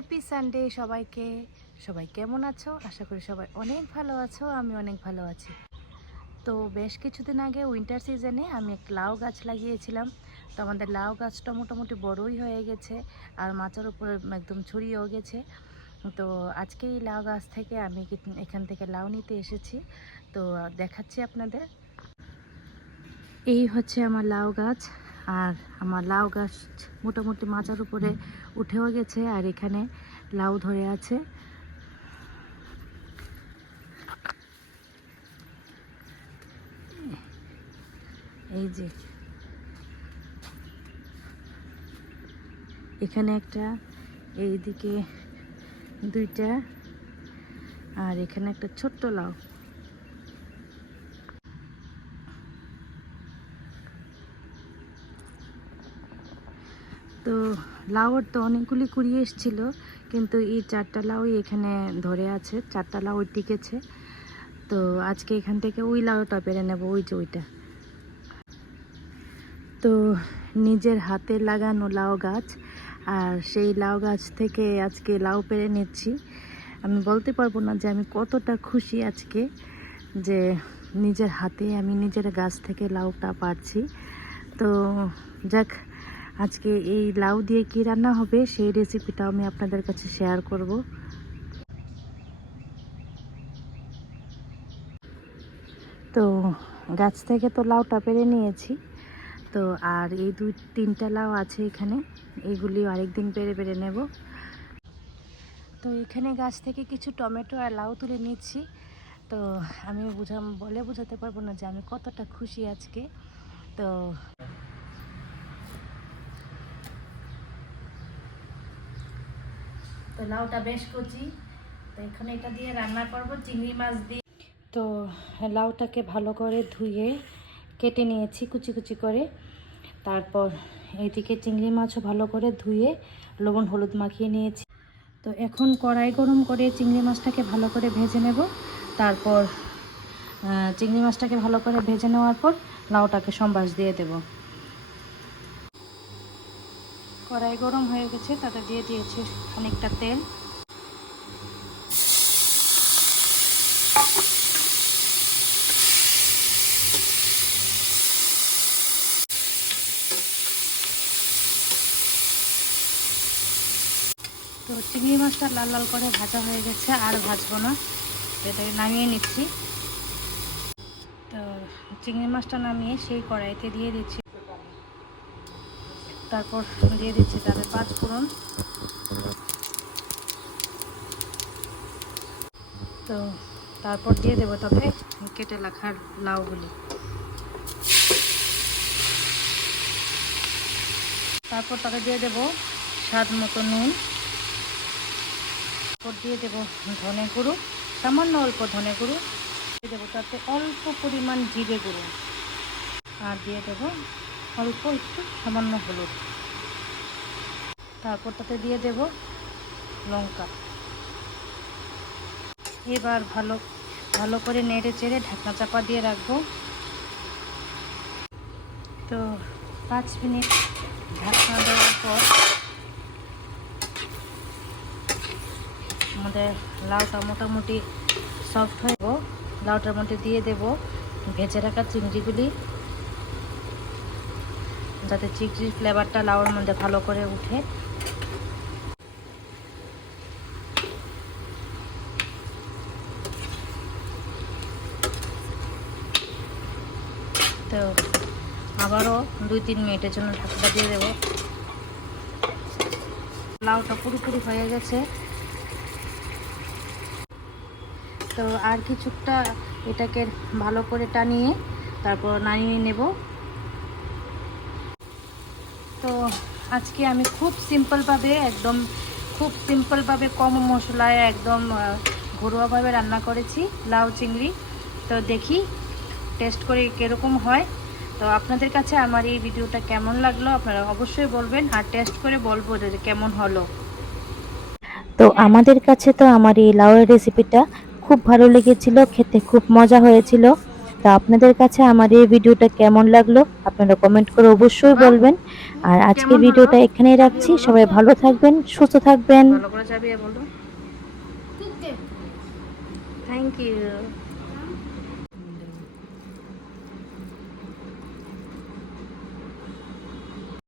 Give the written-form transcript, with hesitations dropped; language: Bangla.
হ্যাপি সানডে সবাইকে। সবাই কেমন আছো? আশা করি সবাই অনেক ভালো আছো। আমি অনেক ভালো আছি। তো বেশ কিছুদিন আগে উইন্টার সিজনে আমি একটা লাউ গাছ লাগিয়েছিলাম। তো আমাদের লাউ গাছটা মোটামুটি বড়ই হয়ে গেছে আর মাচার উপরে একদম ছড়িয়েও গেছে। তো আজকে এই লাউ গাছ থেকে আমি এখান থেকে লাউ নিতে এসেছি। তো দেখাচ্ছি আপনাদের। এই হচ্ছে আমার লাউ গাছ। আর আমার লাউ গাছ মোটামুটি মাচার উপরে উঠেও গেছে আর এখানে লাউ ধরে আছে। এই যে এখানে একটা, এইদিকে দুইটা, আর এখানে একটা ছোট্ট লাউ। তো লাউর তো অনেকগুলি কুড়িয়ে এসেছিল, কিন্তু এই 4টা লাউ এখানে ধরে আছে, 4টা লাউ টিকেছে। তো আজকে এখান থেকে ওই লাউটা পেরে নেব, ওই যে ওইটা। তো নিজের হাতে লাগানো লাউ গাছ, আর সেই লাউ গাছ থেকে আজকে লাউ পেরে নিচ্ছি। আমি বলতে পারবো না যে আমি কতটা খুশি আজকে, যে নিজের হাতে আমি নিজের গাছ থেকে লাউটা পারছি। তো যাক, আজকে এই লাউ দিয়ে কি রান্না হবে সেই রেসিপিটাও আমি আপনাদের কাছে শেয়ার করব। তো গাছ থেকে তো লাউটা পেরে নিয়েছি। তো আর এই 2-3টা লাউ আছে এখানে, এইগুলি আরেকদিন পেরে পেরে নেব। তো এখানে গাছ থেকে কিছু টমেটো আর লাউ তুলে নিচ্ছি। তো আমি বলে বোঝাতে পারবো না যে আমি কতটা খুশি আজকে। তো লাউটা বেশ কচি, তো এখন এটা দিয়ে রান্না করব চিংড়ি মাছ দিয়ে। তো লাউটাকে ভালো করে ধুয়ে কেটে নিয়েছি কুচি কুচি করে। তারপর এইদিকে চিংড়ি মাছও ভালো করে ধুয়ে লবণ হলুদ মাখিয়ে নিয়েছি। তো এখন কড়াই গরম করে চিংড়ি মাছটাকে ভালো করে ভেজে নেব। তারপর চিংড়ি মাছটাকে ভালো করে ভেজে নেওয়ার পর লাউটাকে সম্বাস দিয়ে দেব। কড়াই গরম হয়ে গেছে, তাতে দিয়ে দিয়েছি খানিকটা তেল। তো চিংড়ি মাছটা লাল লাল করে ভাজা হয়ে গেছে, আর ভাজবো না, এটাকে নামিয়ে নিচ্ছি। তো চিংড়ি মাছটা নামিয়ে সেই কড়াইতে দিয়ে দিচ্ছি। তারপর দিয়ে দিচ্ছি তাতে 5 ফোড়ন। তো তারপর দিয়ে দেবো তবে কেটে রাখার লাউগুলি। তারপর তাকে দিয়ে দেবো স্বাদ মতো নুন। তারপর দিয়ে দেবো ধনে গুঁড়ো, সামান্য অল্প ধনে গুঁড়ো দিয়ে দেবো, তাতে অল্প পরিমাণ জিরে গুঁড়ো, আর দিয়ে দেবো অল্প একটু সামান্য হলুদ। তারপর তাতে দিয়ে দেব লঙ্কা। এবার ভালো করে নেড়ে চেড়ে ঢাকনা চাপা দিয়ে রাখবো। তো 5 মিনিট ঢাকনা দেওয়ার পর আমাদের লাউটা মোটামুটি সফট হয়ে যাব। লাউটার মধ্যে দিয়ে দেব ভেজে রাখা চিংড়িগুলি, যাতে চিংড়ির ফ্লেভারটা লাউর মধ্যে ভালো করে উঠে। তো আবারও 2-3 মিনিটের জন্য ঢাকনা দিয়ে দেব। লাউটা পুরোপুরি হয়ে গেছে। তো আর কিছুটা এটাকে ভালো করে টানিয়ে তারপর নামিয়ে নেব। তো আজকে আমি খুব সিম্পলভাবে কম মশলায় একদম ঘরোয়াভাবে রান্না করেছি লাউ চিংড়ি। তো দেখি টেস্ট করে কীরকম হয়। তো আপনাদের কাছে আমার এই ভিডিওটা কেমন লাগলো আপনারা অবশ্যই বলবেন, আর টেস্ট করে বলবো যে কেমন হলো। তো আমাদের কাছে তো আমার এই লাউয়ের রেসিপিটা খুব ভালো লেগেছিল, খেতে খুব মজা হয়েছিল। তো আপনাদের কাছে আমার এই ভিডিওটা কেমন লাগলো আপনারা কমেন্ট করে অবশ্যই বলবেন। আর আজকের ভিডিওটা এখানেই রাখছি। সবাই ভালো থাকবেন, সুস্থ থাকবেন। ভালো করে চাবিয়ে বলো। Thank you.